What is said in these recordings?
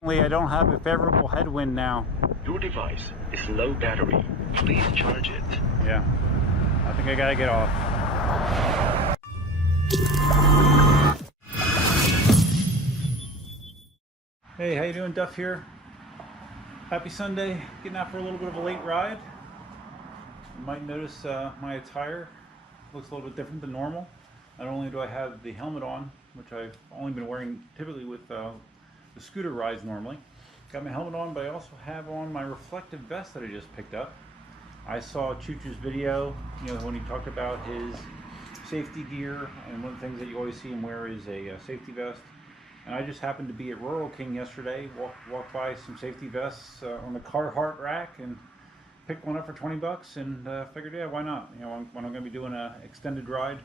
I don't have a favorable headwind now. Your device is low battery. Please charge it. Yeah, I think I gotta get off. Hey, how you doing? Duff here. Happy Sunday. Getting out for a little bit of a late ride. You might notice my attire looks a little bit different than normal. Not only do I have the helmet on, which I've only been wearing typically with the scooter rides normally. Got my helmet on, but I also have on my reflective vest that I just picked up. I saw Chooch's video, when he talked about his safety gear, and one of the things that you always see him wear is a safety vest. And I just happened to be at Rural King yesterday, walked by some safety vests on the Carhartt rack and picked one up for 20 bucks and figured, yeah, why not? When I'm going to be doing an extended ride,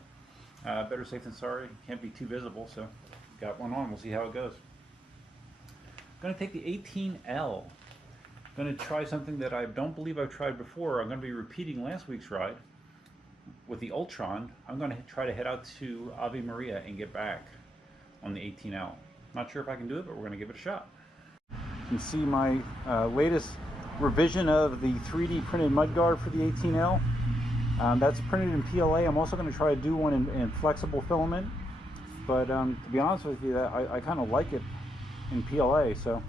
better safe than sorry. Can't be too visible, so got one on. We'll see how it goes. I'm going to take the 18L. I'm going to try something that I don't believe I've tried before. I'm going to be repeating last week's ride with the Ultron. I'm going to try to head out to Ave Maria and get back on the 18L. Not sure if I can do it, but we're going to give it a shot. You can see my latest revision of the 3D printed mudguard for the 18L. That's printed in PLA. I'm also going to try to do one in flexible filament, but to be honest with you, I kind of like it in PLA, so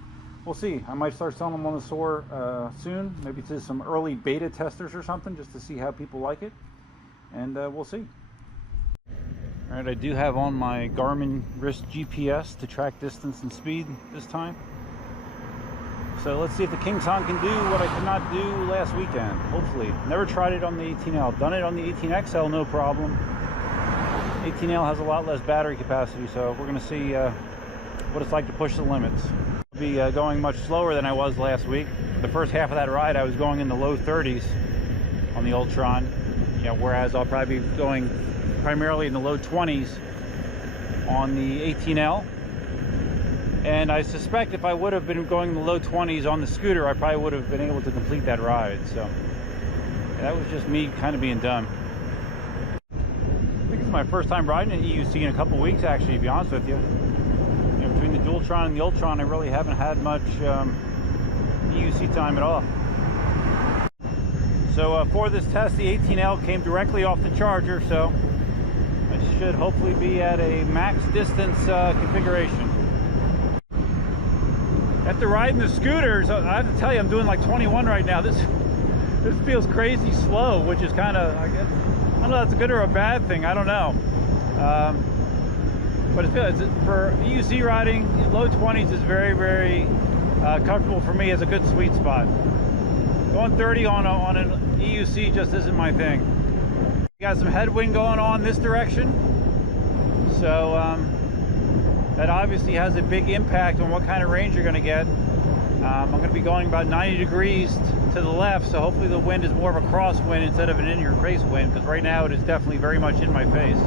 we'll see. I might start selling them on the store soon, maybe to some early beta testers or something, just to see how people like it, and we'll see. Alright, I do have on my Garmin wrist GPS to track distance and speed this time. So let's see if the KingSong can do what I could not do last weekend, hopefully. Never tried it on the 18L. Done it on the 18XL, no problem. 18L has a lot less battery capacity, so we're going to see what it's like to push the limits. I'll be going much slower than I was last week. The first half of that ride I was going in the low 30s on the Ultron, whereas I'll probably be going primarily in the low 20s on the 18L. And I suspect if I would have been going in the low 20s on the scooter, I probably would have been able to complete that ride. So that was just me kind of being dumb. I think it's my first time riding an EUC in a couple weeks, actually, to be honest with you. Between the Dualtron and the Ultron, I really haven't had much EUC time at all. So for this test, the 18L came directly off the charger, so I should hopefully be at a max distance configuration. After riding the scooters, I have to tell you, I'm doing like 21 right now. This feels crazy slow, which is kind of, I guess, I don't know if that's a good or a bad thing. I don't know. But it's for EUC riding, low 20s is very, very comfortable for me as a good sweet spot. Going 30 on an EUC just isn't my thing. Got some headwind going on this direction, so that obviously has a big impact on what kind of range you're going to get. I'm going to be going about 90 degrees to the left, so hopefully the wind is more of a crosswind instead of an in-your-face wind, because right now it is definitely very much in my face.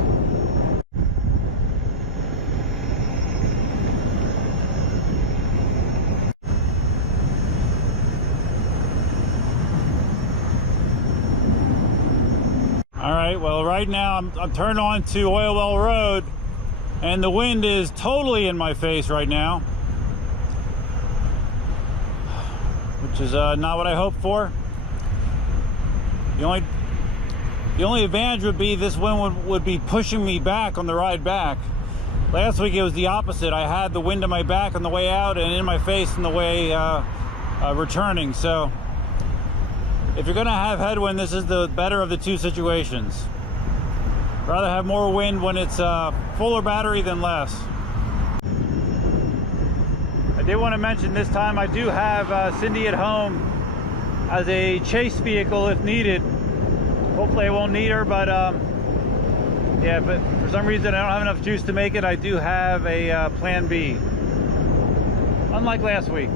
Alright, well right now I'm turned on to Oil Well Road, and the wind is totally in my face right now, which is not what I hoped for. The only advantage would be this wind would be pushing me back on the ride back. Last week it was the opposite. I had the wind in my back on the way out and in my face on the way returning. So if you're going to have headwind, this is the better of the two situations. Rather have more wind when it's fuller battery than less. I did want to mention this time I do have Cindy at home as a chase vehicle if needed. Hopefully I won't need her, but yeah, but for some reason I don't have enough juice to make it. I do have a plan B, unlike last week.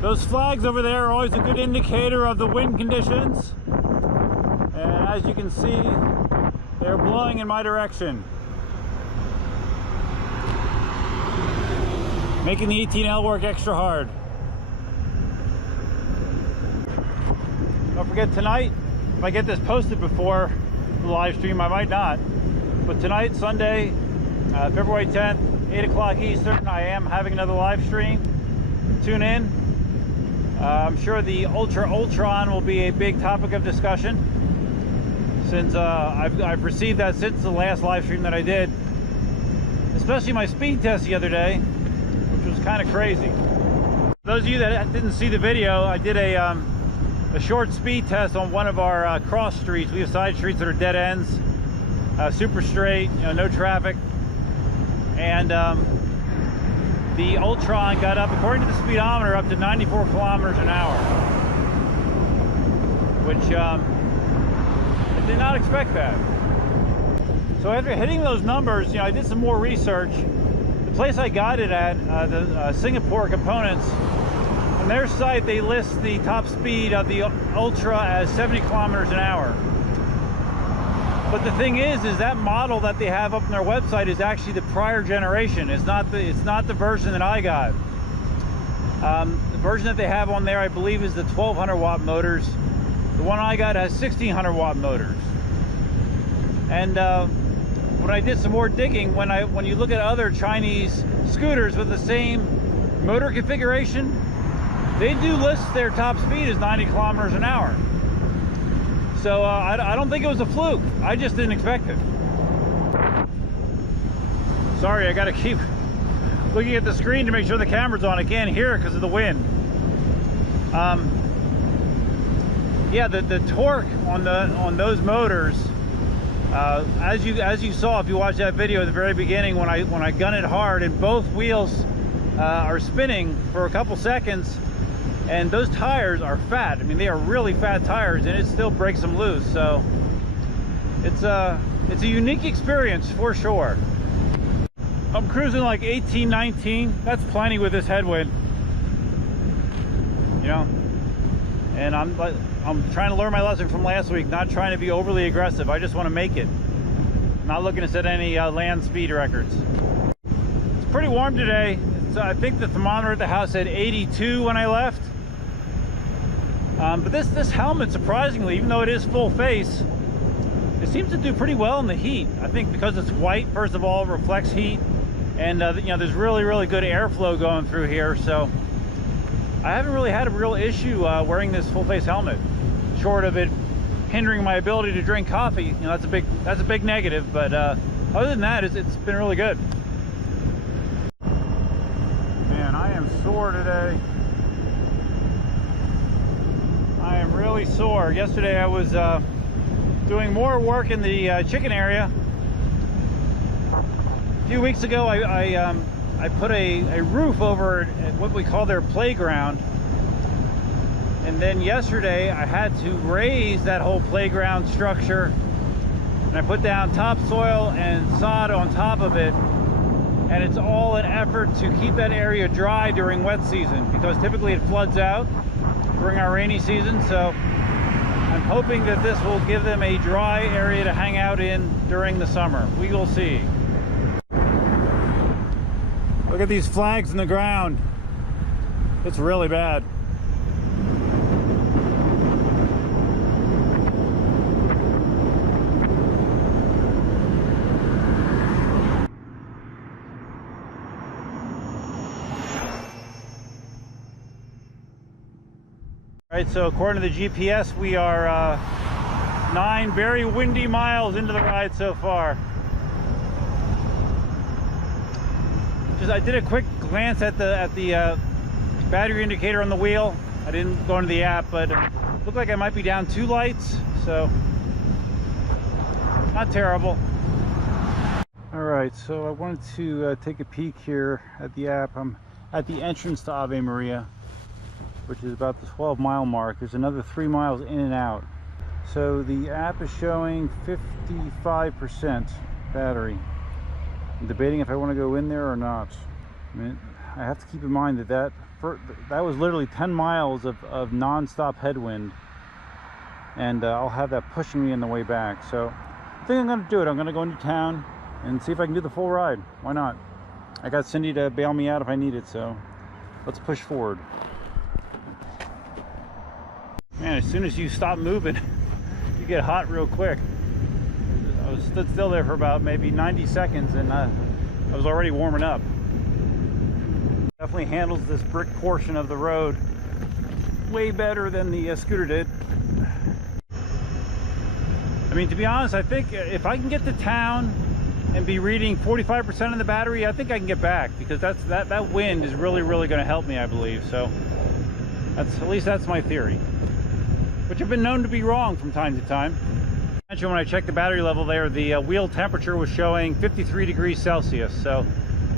Those flags over there are always a good indicator of the wind conditions. And as you can see, they're blowing in my direction, making the 18L work extra hard. Don't forget tonight, if I get this posted before the live stream, I might not. But tonight, Sunday, February 10th, 8 o'clock Eastern, I am having another live stream. Tune in. I'm sure the Ultron will be a big topic of discussion, since I've received that since the last live stream that I did, especially my speed test the other day, which was kind of crazy. For those of you that didn't see the video, I did a short speed test on one of our cross streets. We have side streets that are dead ends, super straight, you know, no traffic, and the Ultron got up, according to the speedometer, up to 94 kilometers an hour, which I did not expect that. So after hitting those numbers, you know, I did some more research. The place I got it at, the Singapore Components, on their site they list the top speed of the Ultra as 70 kilometers an hour. But the thing is that model that they have up on their website is actually the prior generation. It's not the version that I got. The version that they have on there, I believe, is the 1200 watt motors. The one I got has 1600 watt motors. And when I did some more digging, when you look at other Chinese scooters with the same motor configuration, they do list their top speed as 90 kilometers an hour. So I don't think it was a fluke. I just didn't expect it. Sorry, I gotta keep looking at the screen to make sure the camera's on. I can't hear it because of the wind. Yeah, the torque on those motors, as you saw if you watched that video at the very beginning, when I gun it hard and both wheels are spinning for a couple seconds. And those tires are fat. I mean, they are really fat tires, and it still breaks them loose. So it's a unique experience for sure. I'm cruising like 18, 19. That's plenty with this headwind, you know. And I'm trying to learn my lesson from last week. Not trying to be overly aggressive. I just want to make it. Not looking to set any land speed records. It's pretty warm today. I think the thermometer at the house said 82 when I left. But this helmet, surprisingly, even though it is full face, it seems to do pretty well in the heat. I think because it's white, first of all, it reflects heat, and you know, there's really good airflow going through here. So I haven't really had a real issue wearing this full face helmet, short of it hindering my ability to drink coffee. You know, that's a big negative. But other than that, it's been really good. Man, I am sore today. I am really sore. Yesterday I was doing more work in the chicken area. A few weeks ago I put a roof over what we call their playground, and then yesterday I had to raise that whole playground structure, and I put down topsoil and sod on top of it, and it's all an effort to keep that area dry during wet season, because typically it floods out during our rainy season. So I'm hoping that this will give them a dry area to hang out in during the summer. We will see. Look at these flags in the ground. It's really bad. All right, so according to the GPS, we are 9 very windy miles into the ride so far. I did a quick glance at the battery indicator on the wheel. I didn't go into the app, but it looked like I might be down 2 lights, so not terrible. All right, so I wanted to take a peek here at the app. I'm at the entrance to Ave Maria, which is about the 12-mile mark. There's another 3 miles in and out. So the app is showing 55% battery. I'm debating if I want to go in there or not. I mean, I have to keep in mind that was literally 10 miles of non-stop headwind, and I'll have that pushing me on the way back. So I think I'm going to do it. I'm going to go into town and see if I can do the full ride. Why not? I got Cindy to bail me out if I need it, so let's push forward. Man, as soon as you stop moving, get hot real quick. I was stood still there for about maybe 90 seconds and I was already warming up. Definitely handles this brick portion of the road way better than the scooter did. I mean, to be honest, I think if I can get to town and be reading 45% of the battery, I think I can get back, because that wind is really going to help me, I believe. So at least that's my theory, which I've been known to be wrong from time to time. I mentioned when I checked the battery level there, the wheel temperature was showing 53 degrees Celsius. So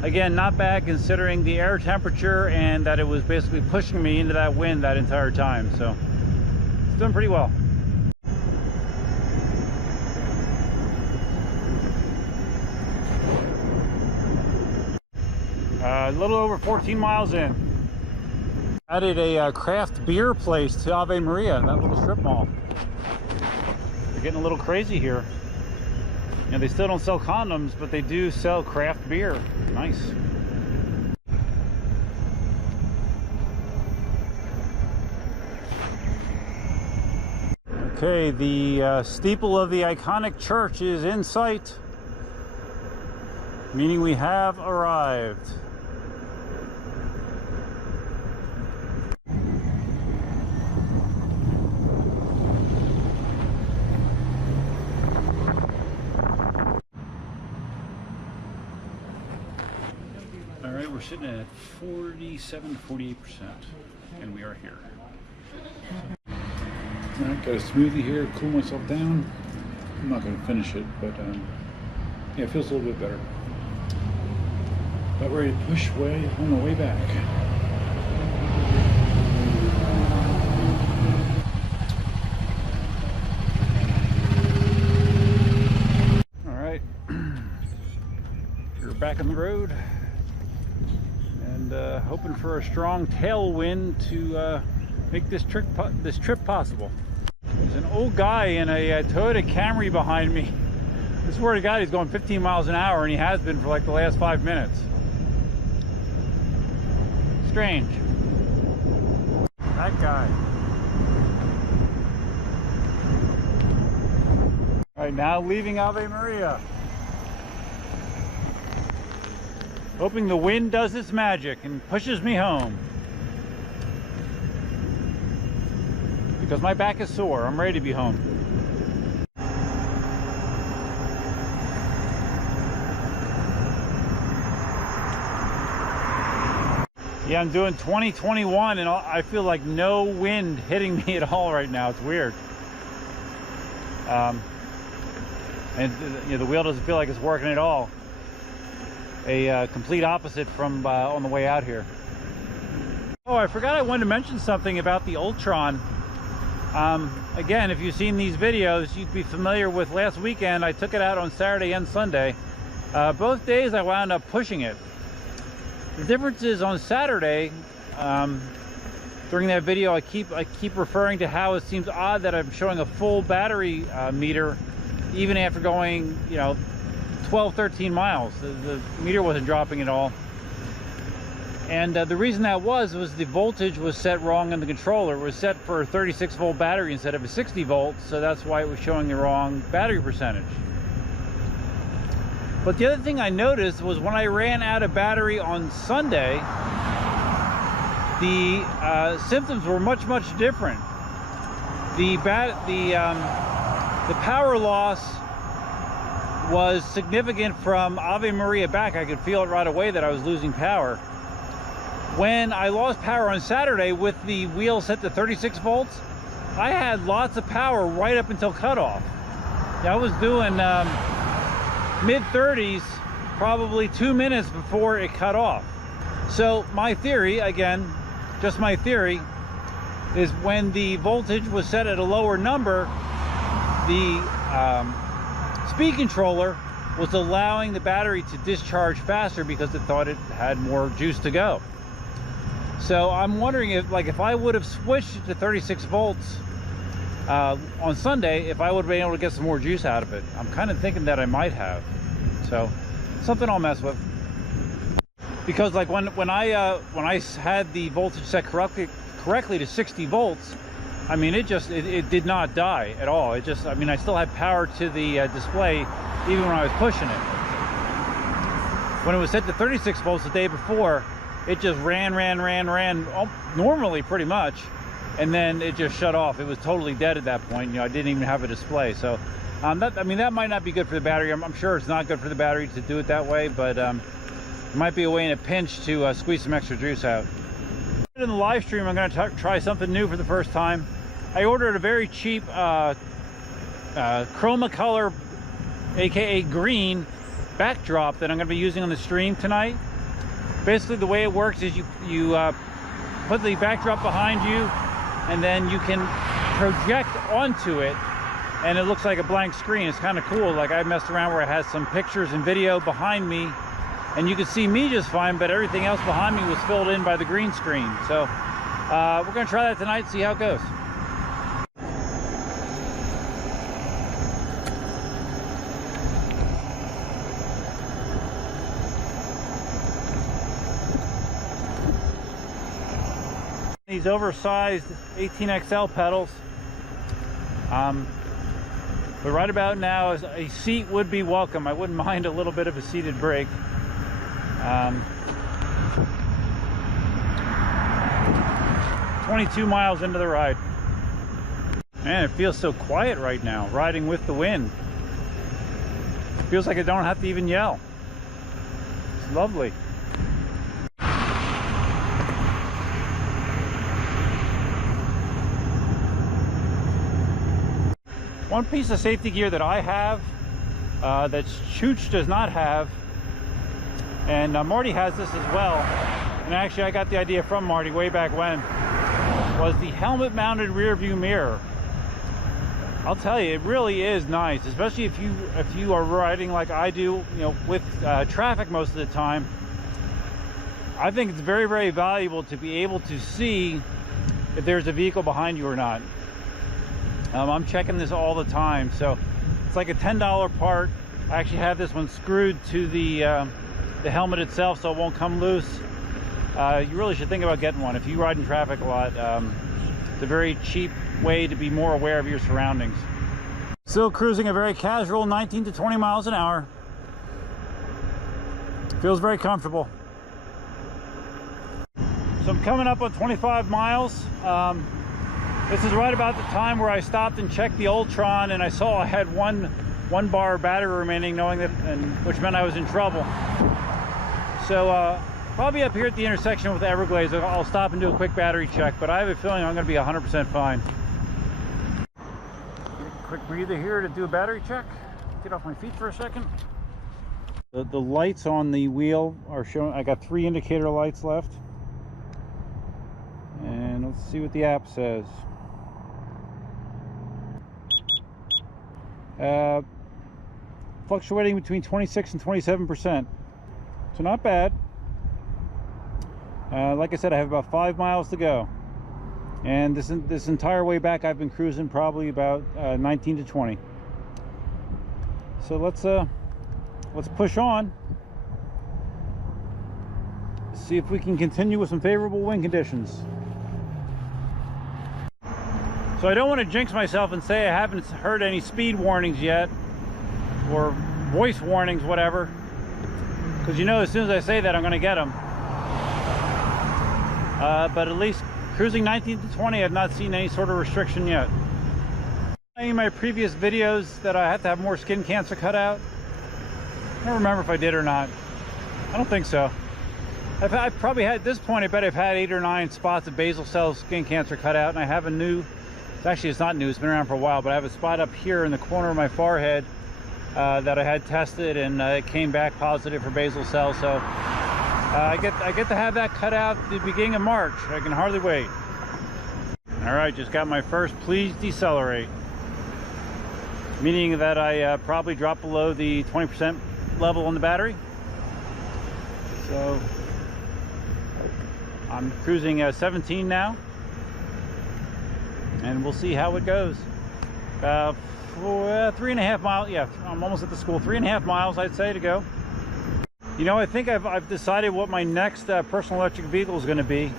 again, not bad considering the air temperature and that it was basically pushing me into that wind that entire time. So it's doing pretty well. A little over 14 miles in. Added a craft beer place to Ave Maria, that little strip mall. They're getting a little crazy here. And they still don't sell condoms, but they do sell craft beer. Nice. Okay, the steeple of the iconic church is in sight, meaning we have arrived. All right, we're sitting at 47 to 48%, and we are here. All right, got a smoothie here, cool myself down. I'm not going to finish it, but yeah, it feels a little bit better. About ready to push way on the way back. All right, we're back on the road, and hoping for a strong tailwind to make this trip possible. There's an old guy in a Toyota Camry behind me. I swear to God, he's going 15 miles an hour, and he has been for like the last 5 minutes. Strange. That guy. All right, now leaving Ave Maria. Hoping the wind does its magic and pushes me home. Because my back is sore. I'm ready to be home. Yeah, I'm doing 2021 and I feel like no wind hitting me at all right now. It's weird. And you know, the wheel doesn't feel like it's working at all. A complete opposite from on the way out here. Oh, I forgot I wanted to mention something about the Ultron. Again, if you've seen these videos, you'd be familiar with last weekend. I took it out on Saturday and Sunday. Both days I wound up pushing it. The difference is on Saturday, during that video, I keep referring to how it seems odd that I'm showing a full battery meter even after going, you know, 12, 13 miles. The meter wasn't dropping at all. And the reason that was the voltage was set wrong in the controller. It was set for a 36 volt battery instead of a 60 volt, so that's why it was showing the wrong battery percentage. But the other thing I noticed was when I ran out of battery on Sunday, the symptoms were much different. The power loss was significant from Ave Maria back. I could feel it right away that I was losing power. When I lost power on Saturday with the wheel set to 36 volts, I had lots of power right up until cutoff. I was doing mid-30s probably 2 minutes before it cut off. So my theory, again, just my theory, is when the voltage was set at a lower number, the speed controller was allowing the battery to discharge faster because it thought it had more juice to go. So I'm wondering if I would have switched to 36 volts on Sunday, if I would have been able to get some more juice out of it. I'm kind of thinking that I might have. So something I'll mess with. Because like when I had the voltage set correctly to 60 volts, I mean, it did not die at all. It just, I mean, I still had power to the display even when I was pushing it. When it was set to 36 volts the day before, it just ran normally pretty much, and then it just shut off. It was totally dead at that point. You know, I didn't even have a display. So I mean, that might not be good for the battery. I'm sure it's not good for the battery to do it that way, but it might be a way in a pinch to squeeze some extra juice out. In the live stream, I'm going to try something new for the first time. I ordered a very cheap chroma color, aka green, backdrop that I'm going to be using on the stream tonight. Basically, the way it works is you put the backdrop behind you, and then you can project onto it, and it looks like a blank screen. It's kind of cool. Like, I messed around where it has some pictures and video behind me, and you could see me just fine, but everything else behind me was filled in by the green screen. So we're going to try that tonight, see how it goes. These oversized 18XL pedals, but right about now a seat would be welcome. I wouldn't mind a little bit of a seated brake. 22 miles into the ride. Man, it feels so quiet right now, riding with the wind. It feels like I don't have to even yell. It's lovely. One piece of safety gear that I have that Chooch does not have, and Marty has this as well, and actually I got the idea from Marty way back when, was the helmet mounted rear view mirror. I'll tell you, it really is nice, especially if you are riding like I do, you know, with traffic most of the time. I think it's very, very valuable to be able to see if there's a vehicle behind you or not. I'm checking this all the time, so it's like a $10 part. I actually have this one screwed to the helmet itself, so it won't come loose. You really should think about getting one if you ride in traffic a lot. It's a very cheap way to be more aware of your surroundings. Still cruising a very casual 19 to 20 miles an hour. Feels very comfortable. So I'm coming up on 25 miles. This is right about the time where I stopped and checked the Ultron, and I saw I had one bar battery remaining, knowing that, which meant I was in trouble. So probably up here at the intersection with Everglades, I'll stop and do a quick battery check, but I have a feeling I'm going to be 100% fine. Quick breather here to do a battery check. Get off my feet for a second. The lights on the wheel are showing, I got 3 indicator lights left. And let's see what the app says. Fluctuating between 26 and 27%. So not bad. Like I said, I have about 5 miles to go. And this entire way back, I've been cruising probably about 19 to 20. So let's push on. See if we can continue with some favorable wind conditions. So I don't want to jinx myself and say I haven't heard any speed warnings yet, or voice warnings, whatever, because you know as soon as I say that I'm going to get them. But at least cruising 19 to 20, I've not seen any sort of restriction yet. In my previous videos that I had to have more skin cancer cut out. I don't remember if I did or not. I don't think so. I've probably had, at this point, I bet I've had 8 or 9 spots of basal cell skin cancer cut out, and I have a new, actually it's not new, it's been around for a while, but I have a spot up here in the corner of my forehead that I had tested, and it came back positive for basal cell. So I get to have that cut out at the beginning of March. I can hardly wait. All right, just got my first please decelerate, meaning that I probably dropped below the 20% level on the battery. So I'm cruising 17 now, and we'll see how it goes. For 3.5 miles, yeah, I'm almost at the school. 3.5 miles, I'd say, to go. You know, I think I've decided what my next personal electric vehicle is going to be.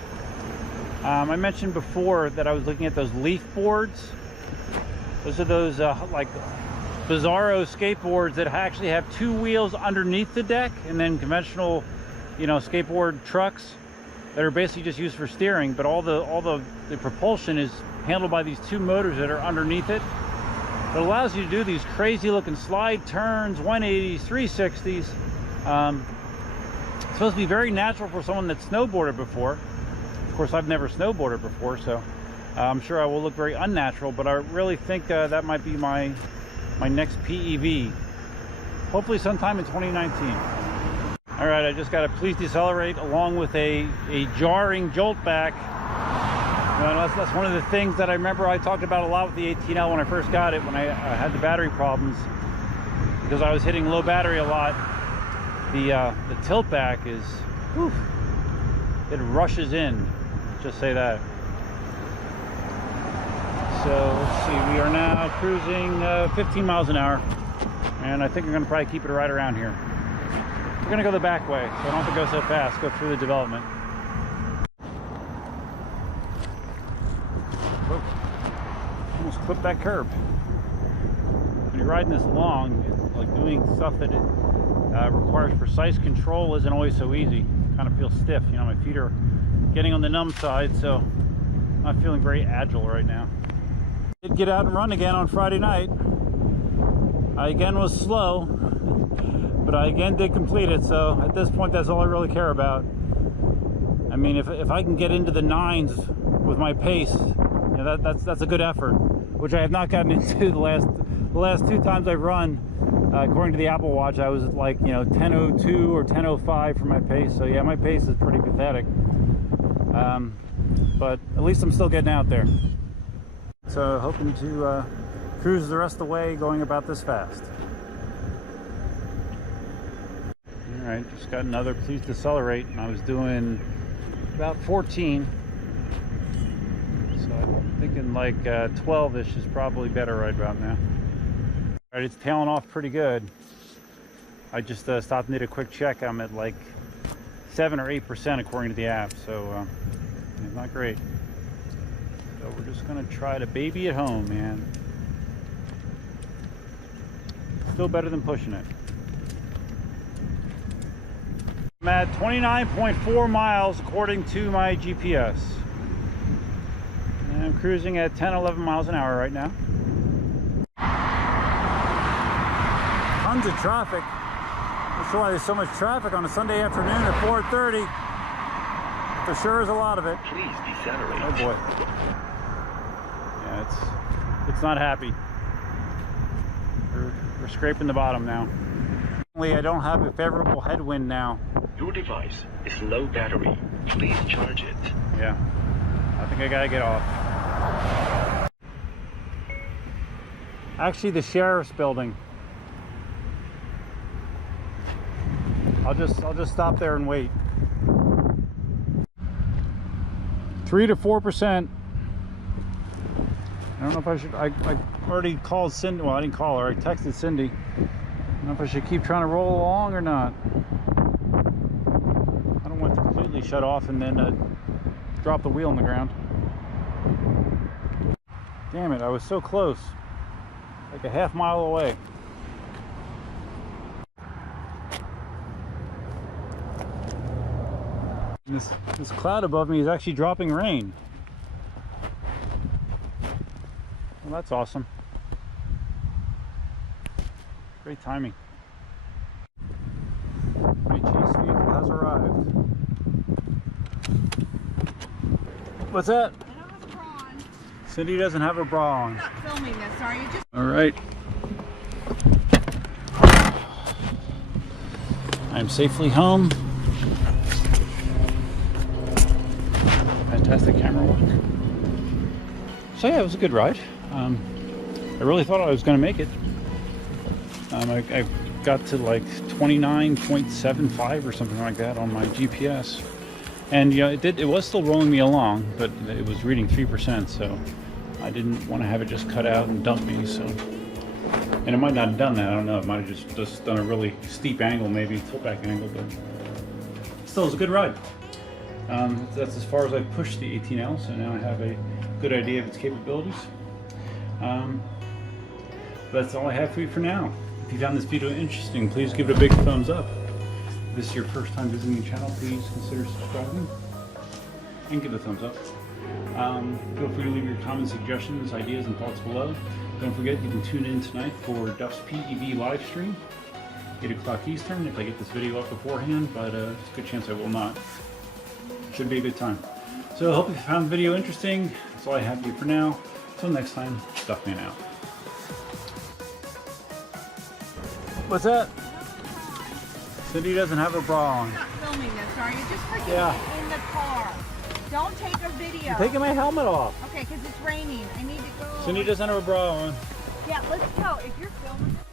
I mentioned before that I was looking at those leaf boards. Those are those like bizarro skateboards that actually have two wheels underneath the deck, and then conventional, you know, skateboard trucks that are basically just used for steering, but all the propulsion is handled by these two motors that are underneath it. It allows you to do these crazy looking slide turns, 180s, 360s. It's supposed to be very natural for someone that's snowboarded before. Of course, I've never snowboarded before, so I'm sure I will look very unnatural, but I really think that might be my next PEV. Hopefully sometime in 2019. All right, I just got to please decelerate along with a jarring jolt back. You know, that's one of the things that I remember I talked about a lot with the 18L when I first got it, when I had the battery problems, because I was hitting low battery a lot. The tilt back is, whew, it rushes in, just say that. So let's see, we are now cruising 15 miles an hour, and I think we're going to probably keep it right around here. We're going to go the back way, so I don't have to go so fast, go through the development. Whoa. Almost clipped that curb. When you're riding this long, like doing stuff that requires precise control isn't always so easy. Kind of feel stiff, you know, my feet are getting on the numb side, so I'm not feeling very agile right now. Did get out and run again on Friday night. I again was slow, but I again did complete it, so at this point that's all I really care about. I mean, if I can get into the 9s with my pace, you know, that's a good effort, which I have not gotten into the last two times I've run. According to the Apple Watch, I was at like, you know, 10:02 or 10:05 for my pace, so yeah, my pace is pretty pathetic. But at least I'm still getting out there. So hoping to cruise the rest of the way going about this fast. All right, just got another please decelerate, and I was doing about 14. So I'm thinking like 12-ish is probably better right about now. All right, it's tailing off pretty good. I just stopped and did a quick check. I'm at like 7 or 8% according to the app, so it's not great. So we're just gonna try to baby it home, man. Still better than pushing it. I'm at 29.4 miles according to my GPS. And I'm cruising at 10-11 miles an hour right now. Tons of traffic. Not sure why there's so much traffic on a Sunday afternoon at 4:30. There sure is a lot of it. Please decelerate. Oh boy. Yeah, it's not happy. We're scraping the bottom now. I don't have a favorable headwind now. Your device is low battery. Please charge it. Yeah, I think I gotta get off. Actually, the sheriff's building. I'll just stop there and wait. 3 to 4%. I don't know if I should. I already called Cindy. Well, I didn't call her. I texted Cindy. I don't know if I should keep trying to roll along or not. I don't want to completely shut off and then drop the wheel on the ground. Damn it! I was so close. Like a half mile away. This cloud above me is actually dropping rain. Well, that's awesome. Great timing. My chase vehicle has arrived. What's that? I don't have a bra on. Cindy doesn't have a bra on. You're not filming this, are you? Just All right. I'm safely home. Fantastic camera work. So yeah, it was a good ride. I really thought I was going to make it. I got to like 29.75 or something like that on my GPS, and yeah, it was still rolling me along, but it was reading 3%, so I didn't want to have it just cut out and dump me. So, and it might not have done that. I don't know. It might have just done a really steep angle, maybe tilt back angle, but still, it was a good ride. That's as far as I've pushed the 18L, so now I have a good idea of its capabilities. That's all I have for you for now. If you found this video interesting, please give it a big thumbs up. If this is your first time visiting the channel, please consider subscribing and give it a thumbs up. Feel free to leave your comments, suggestions, ideas, and thoughts below. Don't forget you can tune in tonight for Duff's PEV live stream, 8 o'clock Eastern, if I get this video up beforehand, but there's a good chance I will not. Should be a good time. So I hope you found the video interesting. That's all I have for you for now. Until next time, Duffman out. What's that? Cindy doesn't have her bra on. You're not filming this, are you? Just put it Yeah. in the car. Don't take a video. I'm taking my helmet off. Okay, because it's raining. I need to go. Cindy doesn't have her bra on. Yeah, let's go. If you're filming this.